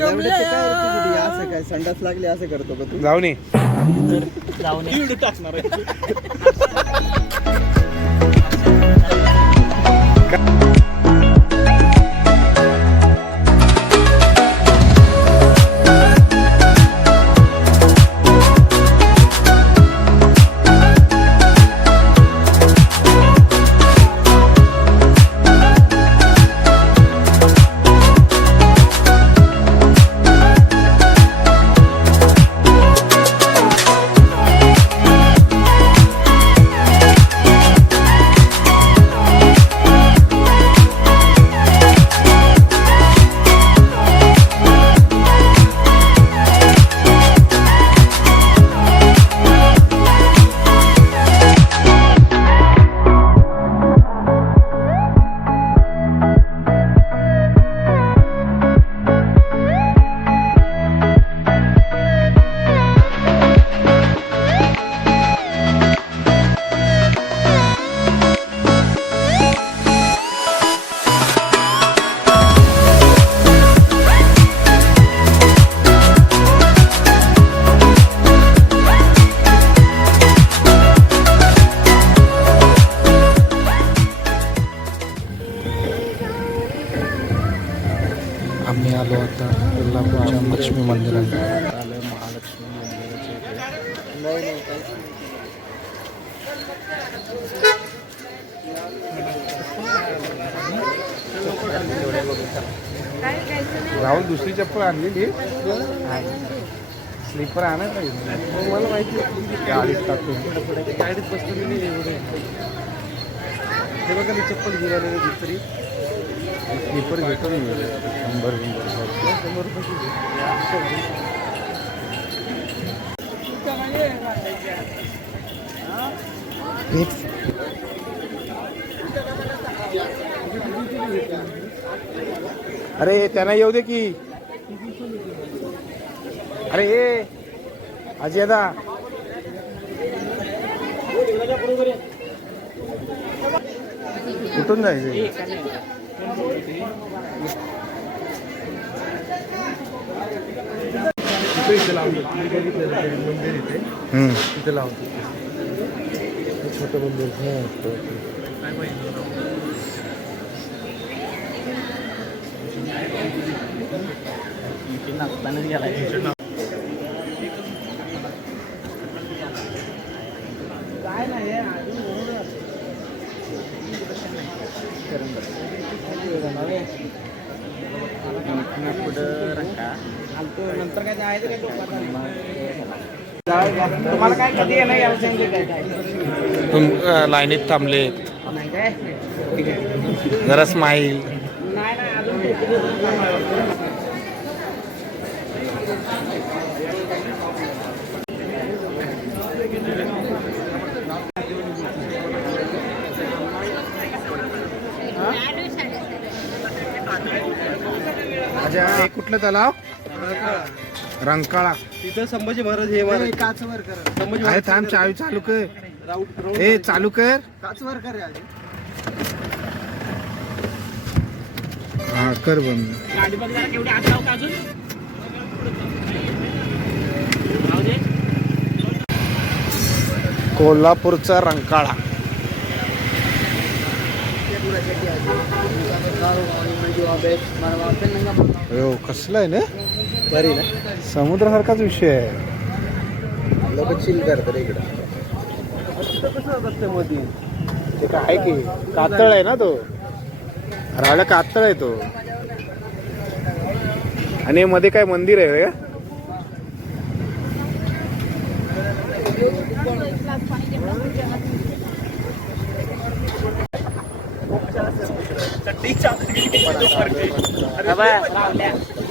एवढे ते काय रे तुझी डी असं काय संडास लागली असं करतो का तू? जाऊ नये जाऊन आम्ही चप्पल आणलेली. स्लीपर आणायला पाहिजे. मग मला माहिती गाडीत टाकतो गाडीत बसलेली नाही एवढे. हे बघा मी चप्पल घेऊन दुसरी. स्लीपर घेतो मी शंभर शंभर शंभर रुपये. अरे त्यांना येऊ दे की. अरे हे अजयदा कुठून जायचं तिथे इथे लावलं मी बघितलेलं ते मंदिर इथे हम्म. तिथे लावतो हे छोटं मंदिर हा, ओके. नाचतानाच गेलाय नंतर काय जायचं तुम्हाला काय कधी येणं यायला सांगितलं काय काय? तुम लाईनीत नाही काय? जरा स्माईल नाही नाही अजून अच्छा हे? कुठलं तलाव? रंकाळा. तिथं संभाजी महाराज हे महाराज काचवर कर. संभाजी अरे थांब चावी चालू कर. राऊट ए चालू कर. काचवर कर आधी. हा कर बंद. गाडी बघ जरा केवढी आत लावू का अजून? राहू दे. कोल्हापूरचा रंकाळा. हो कसला आहे ना? बरी ना? समुद्रासारखाच विषय आहे. लोक चिल करतात इकडं. मध्ये ते काय आहे की कातळ आहे ना तो. राहिला कातळ आहे तो. आणि मध्ये काय मंदिर आहे रे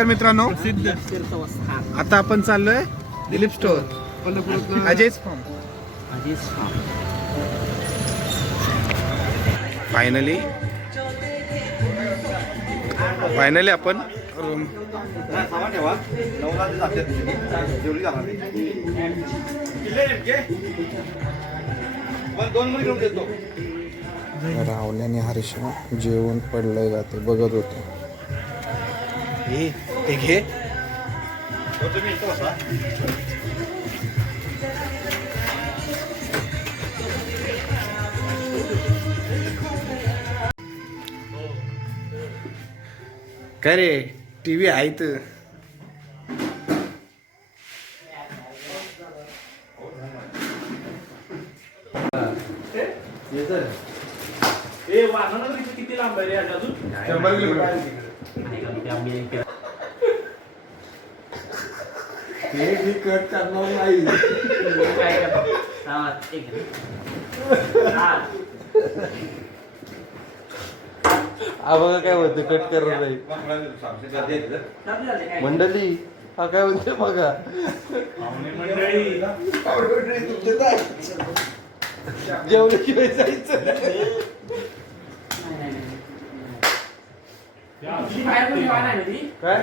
तर मित्रांनो. आता आपण चाललोय दिलीप स्टोर अजयच फॉर्म फायनली फायनली आपण रूम राहुल आणि हरीशा जेवण पडलंय का ते बघत होते. हे ते घे काय रे टी व्ही आहे तर किती लांब आहे रे आज अजून कट करणार नाही. बघा काय होतं कट करत नाही. मंडळी हा काय म्हणते बघा. मंडळी जेवल्याशिवाय जायचं काय?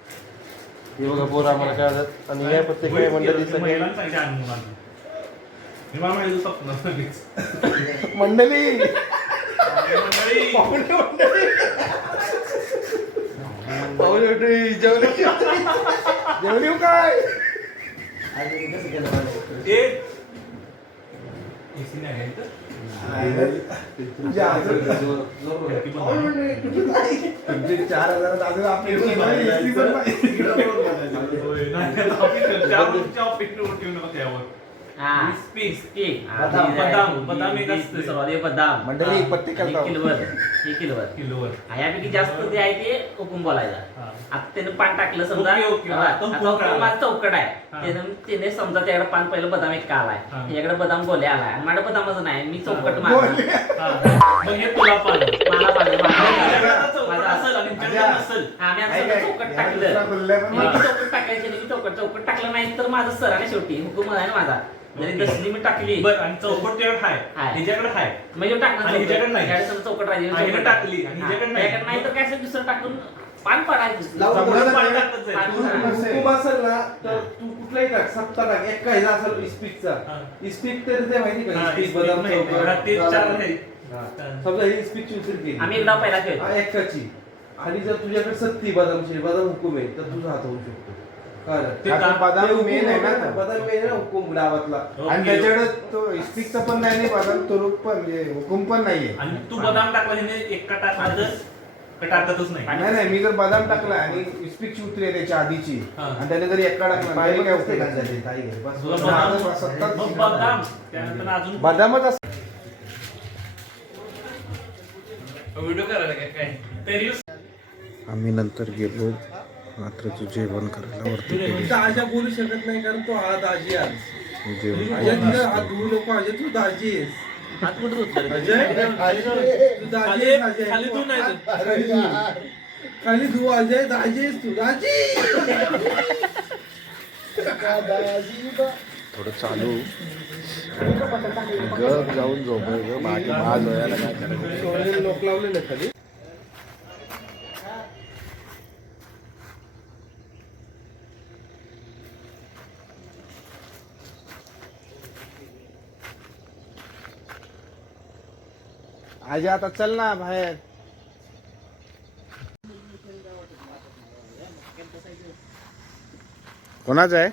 हे बघा पोर आम्हाला काय होतात आणि या प्रत्येक मंडळी सगळे. मंडळी! मंडळी, जेवली जेवली काय? ए, AC नाही तुझ्या तुमचे चार हजारात अजून आपली नाही, बदाम, बदाम, बदाम एक असतं. बदाम मंडळी करता किलोवर एक किलोवर किलोवर. यापैकी जास्त जे आहे ते हुकूम बोलायचा हा. आता त्यानं पान टाकलं समजा ओके. हा, आता आता. माझं चौकट आहे हा. त्यानं त्याने समजा त्याकडे पान पहिलं बदाम एक का आलाय हा. त्याच्याकडे बदाम गोले आलाय आणि माझ्या बदामाचं नाही मी चौकट मारलं हा. मग हे तुला पान. मला पान तुझ्याकडे आता माझा चौकट असेल आणि. नसेल. आम्ही? चौकट टाकलं मी. चौकट टाकायचे नाही मी चौकट चौकट टाकलं नाही तर माझं सर आणि शेवटी हुकूम आहे ना माझा जरी ओके. दसरी मी टाकली बरं, आणि चौकट. आहे. हिच्याकडे आहे. म्हणजे टाकणार आणि हिच्याकडे नाही. समजा चौकट राहिली हा, टाकली आणि हिच्याकडे नाही. तर काय असेल दुसरं टाकून पान पाडायचं लावून पाणी टाकतच आहे. तू टाकायचं. हुकूम असेल ना तर तू कुठलाही टाक सप्ता टाक एक काही असेल इस्पिकचा. इस्पिक तर ते माहिती का हा, इस्पिक इस्पिक बदाम माहिती. चौकट. हा, ते चार आहे. हा. हा. समजा ही इस्पिकची उचल केली आम्ही एकदा पहिला खेळतो हा एकाची आणि जर तुझ्याकडे सत्ती बदामची बदाम हुकूम आहे तर तुझा हात होऊ शकतो बदाम हुकूम आहे ना आहे ना. बदाम मेन आहे ना हुकूम गावातला ओके. आणि त्याच्याकडे तो इस्पिकचा पण नाही आणि बदाम तो रूप पण म्हणजे हुकूम पण नाहीये. आणि तू बदाम टाकला हिने एकटा टाकला तर? टाकतच नाही. नाही नाही मी जर बदाम टाकला आणि इस्पिकची उतरी आहे त्याच्या आधीची हा. आणि त्याने जर एका टाकला काय उपयोग नाही. अजून बदामच असं व्हिडिओ करायला काय? काय? तरी आम्ही नंतर गेलो. रात्रीचं जेवण करायला वरती गेलो. दाजा बोलू शकत नाही कारण तो हा दाजी आहे. जेवण अजय तुझा हात धुवू नको अजय तू दाजी आहेस. हात कुठं धुतलं रे? अजय? तू दाजी आहेस खाली धुवून नाही धुत. खाली धुवू. खाली धुवू अजय दाजी आहेस तू. दाजी! थोडं चालू. ग जाऊन झोपाय ग बाकी माझ व्हायला काय करायचं? लोक लावले ना खाली. आजी आता चल ना बाहेर. कोणाचा आहे?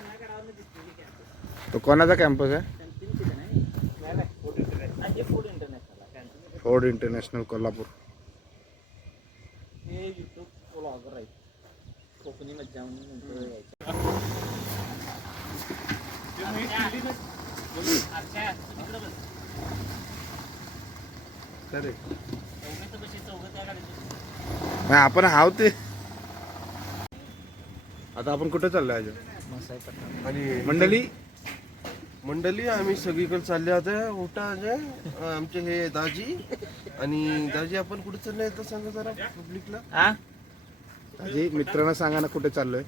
तो कोणाचा कॅम्पस आहे? Ford international Kolhapur. कोकणी मज्जा नाही आपण हाव ते. आता आपण कुठे चाललोय अजून आणि मंडळी मंडळी आम्ही सगळीकडे चालले होते उठा अजय आमचे हे दाजी. आणि दाजी आपण कुठे चालले तर सांगा जरा पब्लिकला हा? अजय मित्रांना सांगा ना कुठे चाललोय.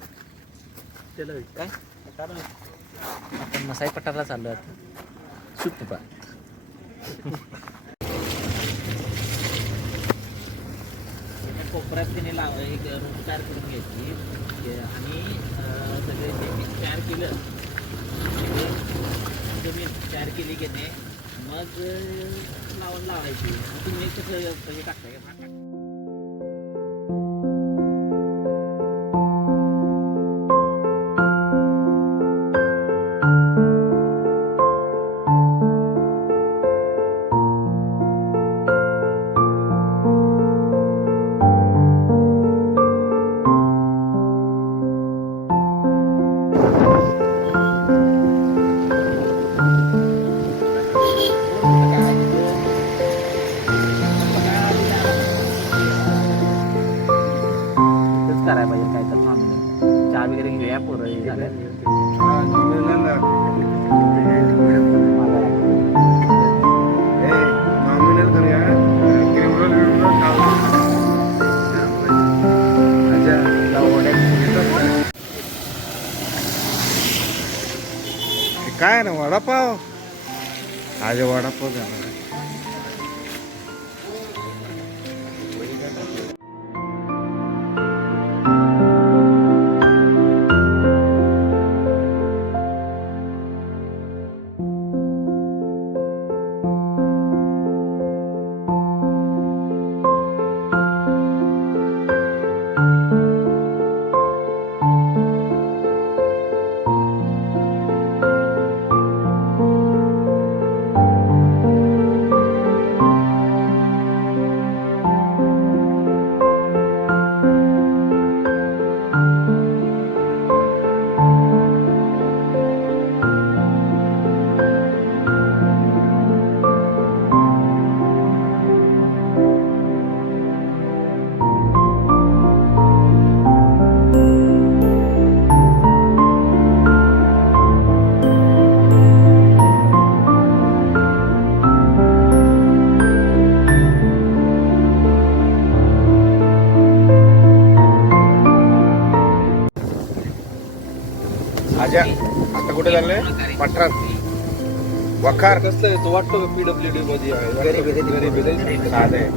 काय? आपण मसाई पठारला चाललो आता सुटपा कोपऱ्यात तिने लाव एक रूम तयार करून घ्यायची. आणि सगळे जे मी तयार केलं तुम्ही जमीन तयार केली की नाही मग लावून लावायची. मग तुम्ही कसं पैसे टाकताय? काय ना वडापाव? आज वडापाव जाणार आजा आता कुठे चाललोय? पठारात. वखार. कसं आहे? तो वाटतो का पीडब्ल्यू डी मध्ये आहे? गरीब आहे. साधं आहे.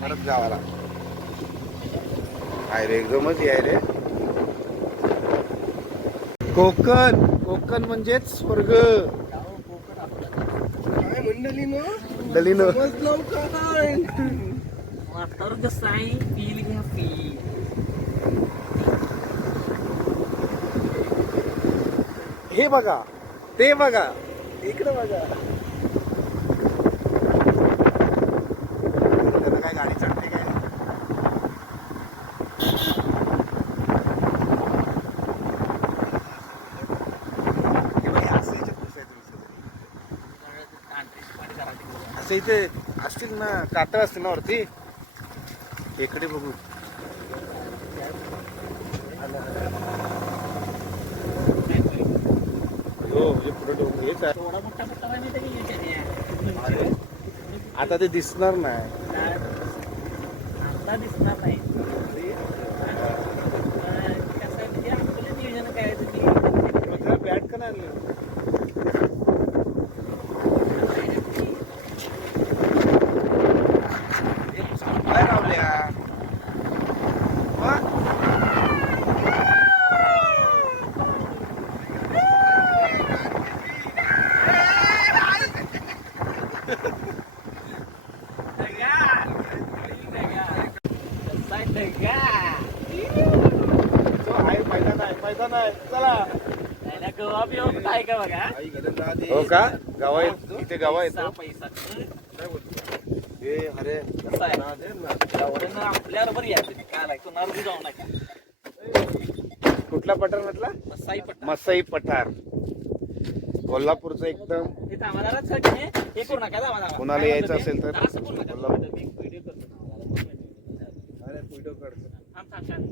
परत आहे रे एकदमच आहे रे. कोकण कोकण म्हणजेच स्वर्ग. वातावरण कसं आहे फील घ्या फील. हे बघा ते बघा. इकडे बघा. काय गाडी चढते काय? असं असं इथे असतील ना कातळ असतील ना वरती? इकडे बघू. हो हे पुढे डोंगर हेच आहे थोडा मोठा मोठा आहे आता ते दिसणार नाही. आता दिसणार नाही अं, कसं आहे म्हणजे आपलं नियोजन काय आहे तुम्ही मग त्याला बॅट का नाही आणलं? काय लावल्या वा? नाही चला नाही ना, गोवा बिवा कुठं आहे का बघा आई घरात राहते. हो का? गावा इथे गावा येतो पैसा. हं, काय बोलतो? ए अरे कसं आहे? ना. एवढं ना आपल्याबरोबर या तुम्ही काय लागतो जाऊ नका. कुठला पठार म्हटला? मसाई पट्टा मसाई पठार. कोल्हापूरचं एकदम. कोणाला यायचं? असेल तर. कोल्हापूर. मी व्हिडिओ करतो थांबा जरा. अरे व्हिडिओ काढतो. थांब थांब थांब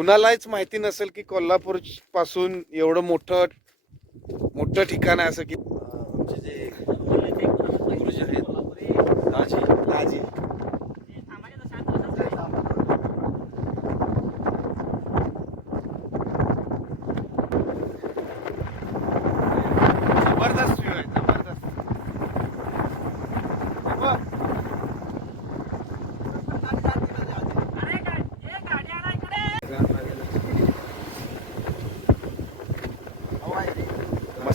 कुणालाच माहिती नसेल की कोल्हापूरपासून एवढं मोठं मोठं ठिकाण आहे असं की आमचे जे गुरुजी आहेत. दाजी दाजी ते थांबायचं तर शांत बसा. जबरदस्त व्ह्यू आहे जबरदस्त हे बघ, अरे काय ए गाडी आणा इकडे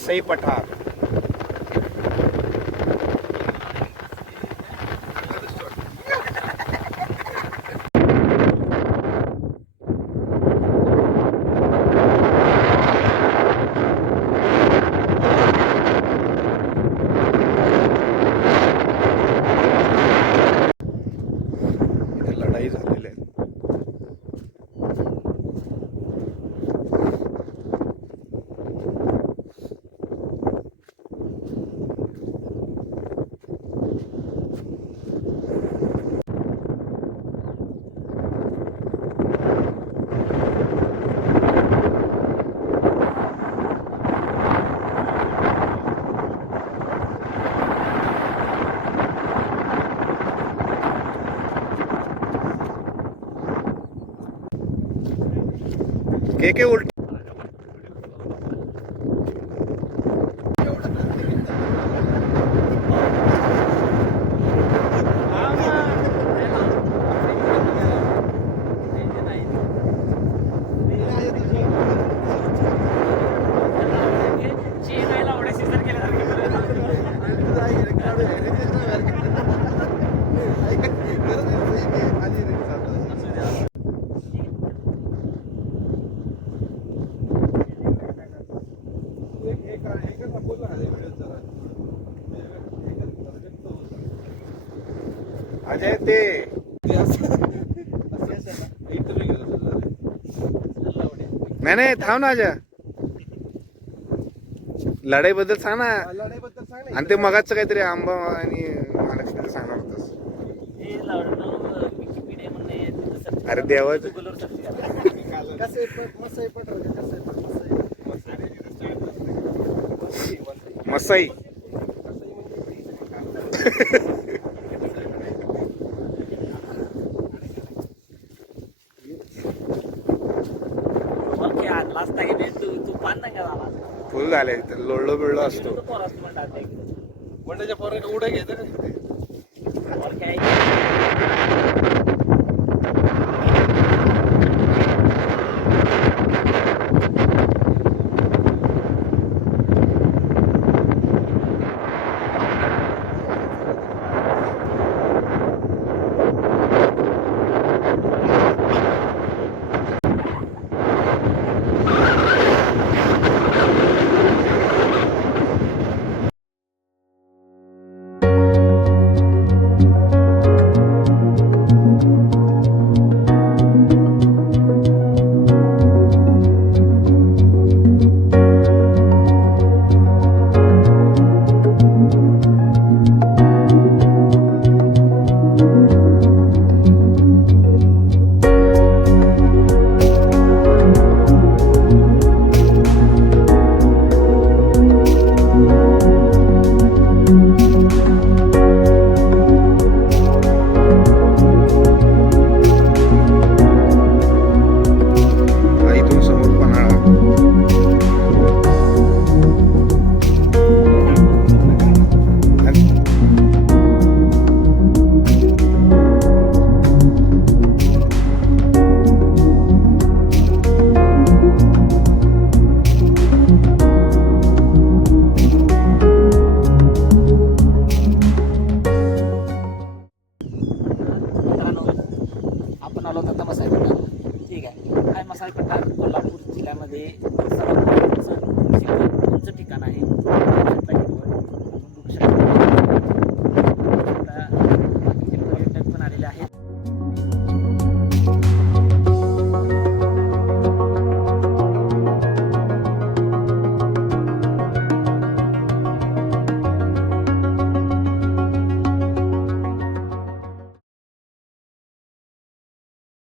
मसाई पठार इथे लढाई झालेल्या आहेत के के उलट चेन आहे लावड्या सीझन केल्यासारखे अजय ते नाही नाही थांब ना अजय लढाईबद्दल सांग ना लढाईबद्दल सांग ना. आणि ते मगाचं काहीतरी आंबा आणि महालक्ष्मीचं सांगणार होतस हे लावडं विकिपीडिया म्हणणे तिथं search अरे. देवाचं. कसं आहे पण- मस्त आहे पण कसं आहे पण मस्त. मसाई मग काय आणलाच नाही रे तू तू पान नाही का झाला फुल लोळलो बिळलो असतो.